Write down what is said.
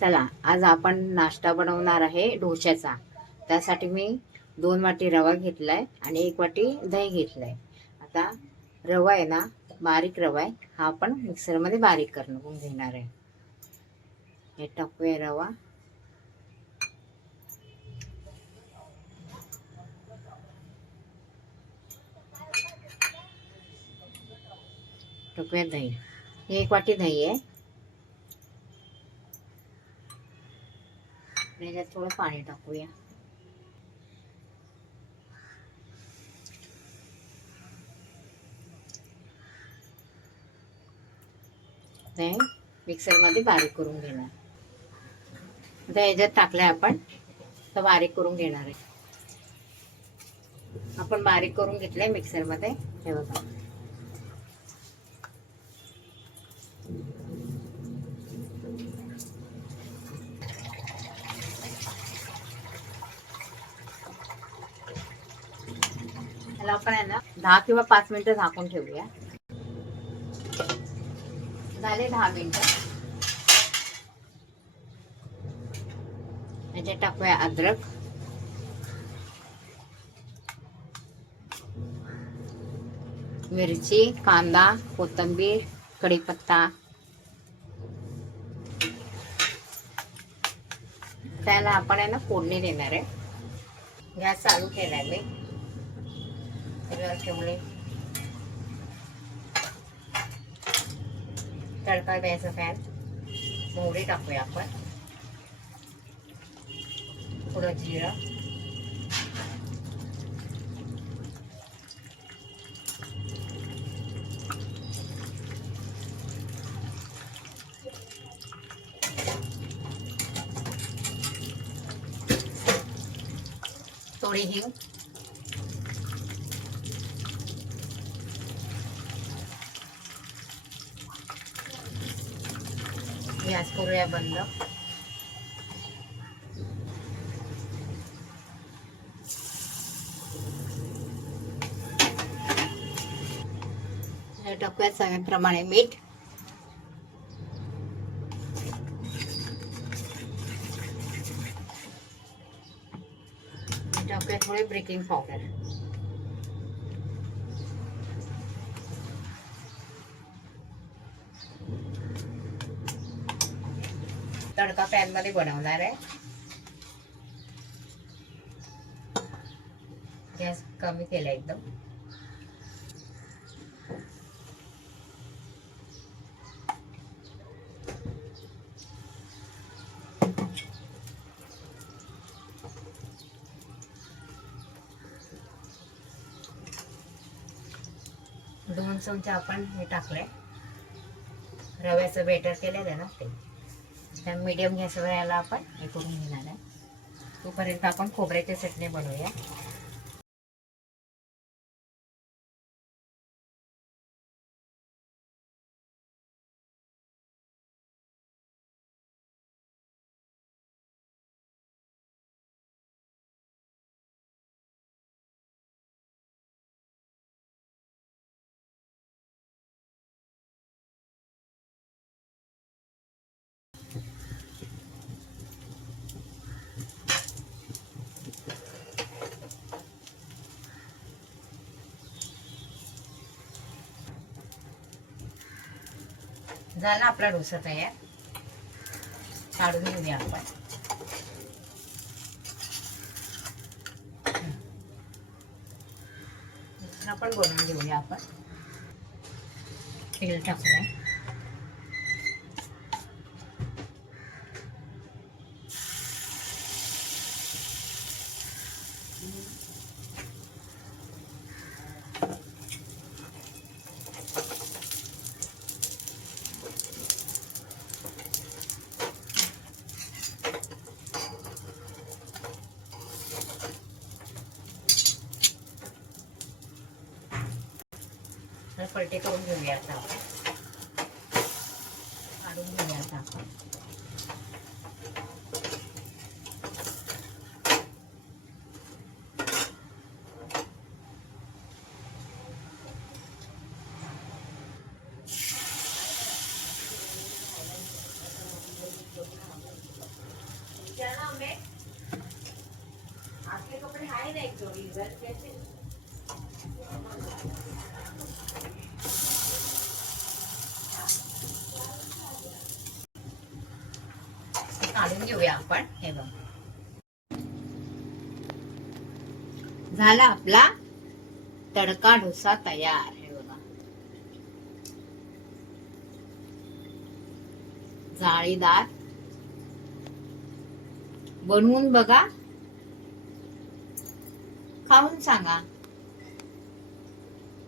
चला आज आपण नाश्ता बनवणार आहे डोश्याचा. त्यासाठी मी दोन वाटी रवा घेतलाय आणि एक वाटी दही घेतलंय. आता रवा आहे ना बारीक रवा आहे. हा आपण मिक्सरमध्ये बारीक करून घेणार आहे. हे टाकूया रवा. टाकूया दही. हे एक वाटी दही आहे. याच्यात थोडं पाणी टाकूया. ते मिक्सरमध्ये बारीक करून घेणार. आता याच्यात टाकलंय आपण तर बारीक करून घेणार आहे. आपण बारीक करून घेतलंय मिक्सरमध्ये. हे बघा. ह्याला आपण आहे ना दहा किंवा पाच मिनिटं झाकून ठेवूया. झाले दहा मिनिटं. याच्यात टाकूया अद्रक. मिरची कांदा कोथिंबीर कढीपत्ता. त्याला आपण आहे ना फोडणी देणार आहे. गॅस चालू केला मी. त्याच्यावर ठेवले तडका द्यायचा फॅन मोहरी टाकूया आपण थोडं जिरं थोडी हिंग गॅस करूया बंद. टाकूया सगळ्याप्रमाणे मीठ. टाकूया थोडे ब्रेकिंग पावडर तडका पॅनमध्ये बनवणार आहे. गॅस कमी केला एकदम. दोन चमचे आपण हे टाकले रव्याचं बेटर केलेलं आहे ना ते. त्या मीडियम गॅसवर याला आपण हे करून घेणार आहे. तोपर्यंत आपण खोबऱ्याच्या चटणी बनवूया. झाला आपला डोसा तयार. काढून घेऊया आपण. आपण बनवून घेऊया आपण. तेल टाकूया. छान पलटे करून घेऊया आता काढून घेऊया आता आपले कपडे आहे ना एक जोडी जर त्याचे आपण हे बघ. झाला आपला तडका डोसा तयार हे बघा. जाळीदार. बनवून बघा. खाऊन सांगा.